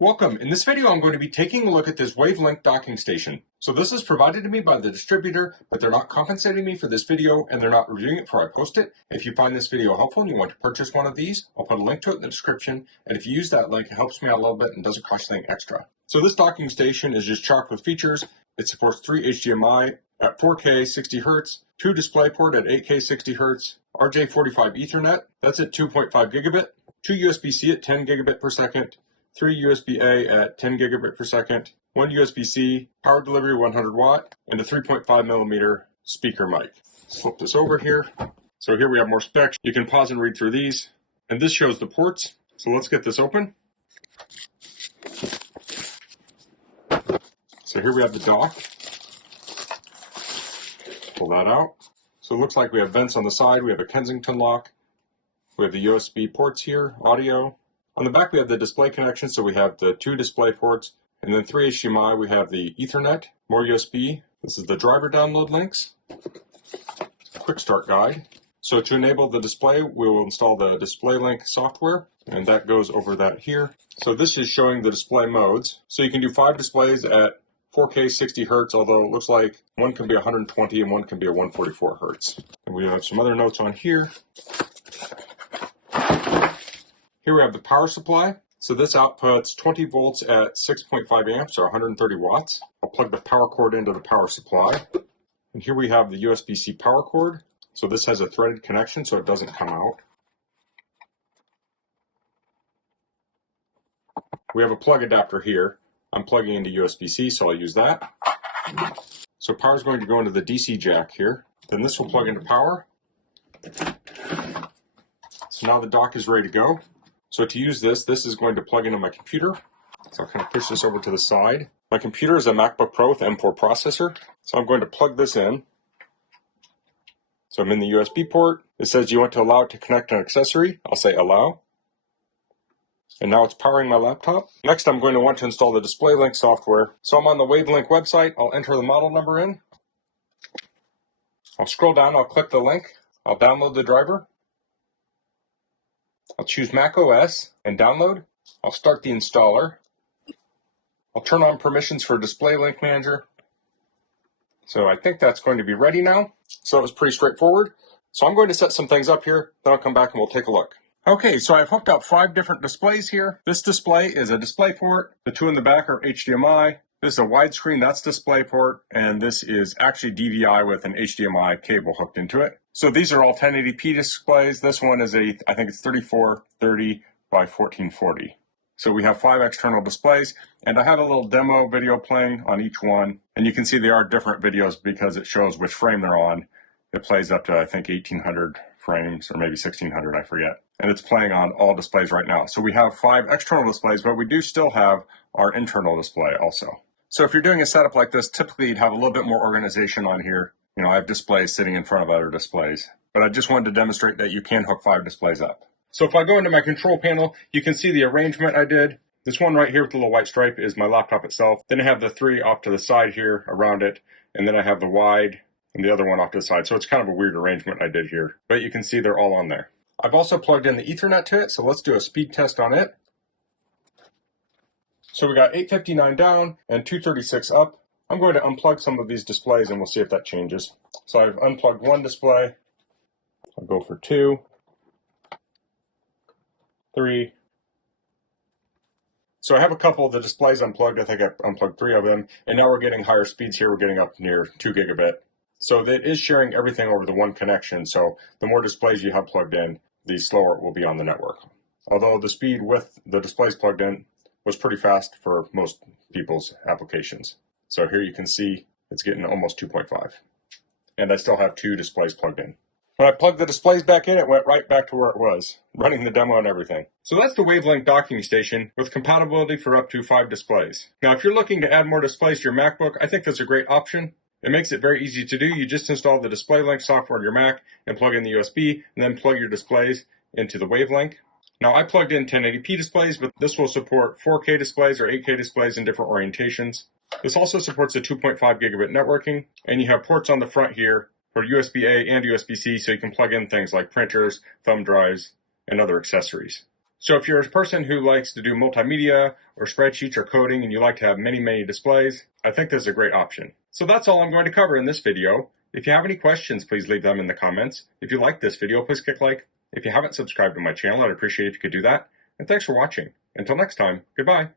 Welcome. In this video, I'm going to be taking a look at this WAVLINK docking station. So this is provided to me by the distributor, but they're not compensating me for this video and they're not reviewing it before I post it. If you find this video helpful and you want to purchase one of these, I'll put a link to it in the description. And if you use that link, it helps me out a little bit and doesn't cost anything extra. So this docking station is just chock with features. It supports 3 HDMI at 4K 60 Hz, 2 DisplayPort at 8K 60 Hz, RJ45 Ethernet, that's at 2.5 gigabit, 2 USB-C at 10 gigabit per second, 3 USB-A at 10 gigabit per second, 1 USB-C, power delivery 100 watt, and a 3.5 millimeter speaker mic. Let's flip this over here. So here we have more specs. You can pause and read through these. And this shows the ports. So let's get this open. So here we have the dock. Pull that out. So it looks like we have vents on the side. We have a Kensington lock. We have the USB ports here, audio. On the back, we have the display connection, so we have the 2 display ports, and then 3 HDMI, we have the Ethernet, more USB. This is the driver download links. Quick start guide. So to enable the display, we will install the WAVLINK software, and that goes over that here. So this is showing the display modes. So you can do 5 displays at 4K 60 Hz, although it looks like one can be 120 and one can be a 144 Hz. And we have some other notes on here. Here we have the power supply. So this outputs 20 volts at 6.5 amps or 130 watts. I'll plug the power cord into the power supply. And here we have the USB-C power cord. So this has a threaded connection so it doesn't come out. We have a plug adapter here. I'm plugging into USB-C, so I'll use that. So power is going to go into the DC jack here. Then this will plug into power. So now the dock is ready to go. So to use this is going to plug into my computer. So I'll kind of push this over to the side. My computer is a MacBook Pro with M4 processor. So I'm going to plug this in. So I'm in the USB port. It says you want to allow it to connect an accessory. I'll say allow. And now it's powering my laptop. Next, I'm going to want to install the WAVLINK software. So I'm on the WAVLINK website. I'll enter the model number in. I'll scroll down. I'll click the link. I'll download the driver. I'll choose Mac OS and download. I'll start the installer. I'll turn on permissions for WAVLINK Manager. So I think that's going to be ready now. So it was pretty straightforward. So I'm going to set some things up here, then I'll come back and we'll take a look. Okay, so I've hooked up 5 different displays here. This display is a DisplayPort. The 2 in the back are HDMI. This is a widescreen, that's DisplayPort, and this is actually DVI with an HDMI cable hooked into it. So these are all 1080p displays. This one is I think it's 3430 by 1440. So we have 5 external displays, and I have a little demo video playing on each one. And you can see they are different videos because it shows which frame they're on. It plays up to, I think, 1800 frames, or maybe 1600, I forget. And it's playing on all displays right now. So we have 5 external displays, but we do still have our internal display also. So if you're doing a setup like this, typically you'd have a little bit more organization on here. You know, I have displays sitting in front of other displays, but I just wanted to demonstrate that you can hook 5 displays up. So if I go into my control panel, you can see the arrangement I did. This one right here with the little white stripe is my laptop itself. Then I have the 3 off to the side here around it, and then I have the wide and the other one off to the side. So it's kind of a weird arrangement I did here, but you can see they're all on there. I've also plugged in the Ethernet to it, so let's do a speed test on it. So we got 859 down and 236 up. I'm going to unplug some of these displays and we'll see if that changes. So I've unplugged 1 display. I'll go for 2, 3. So I have a couple of the displays unplugged. I think I've unplugged 3 of them. And now we're getting higher speeds here. We're getting up near 2 gigabit. So that is sharing everything over the one connection. So the more displays you have plugged in, the slower it will be on the network. Although the speed with the displays plugged in was pretty fast for most people's applications. So here you can see it's getting almost 2.5. And I still have 2 displays plugged in. When I plugged the displays back in, it went right back to where it was, running the demo and everything. So that's the WAVLINK docking station with compatibility for up to 5 displays. Now, if you're looking to add more displays to your MacBook, I think that's a great option. It makes it very easy to do. You just install the WAVLINK software on your Mac and plug in the USB, and then plug your displays into the WAVLINK. Now, I plugged in 1080p displays, but this will support 4K displays or 8K displays in different orientations. This also supports the 2.5 gigabit networking, and you have ports on the front here for USB-A and USB-C, so you can plug in things like printers, thumb drives, and other accessories. So if you're a person who likes to do multimedia or spreadsheets or coding and you like to have many displays, I think this is a great option. So that's all I'm going to cover in this video. If you have any questions, please leave them in the comments. If you like this video, please click like. If you haven't subscribed to my channel, I'd appreciate if you could do that. And thanks for watching. Until next time, goodbye.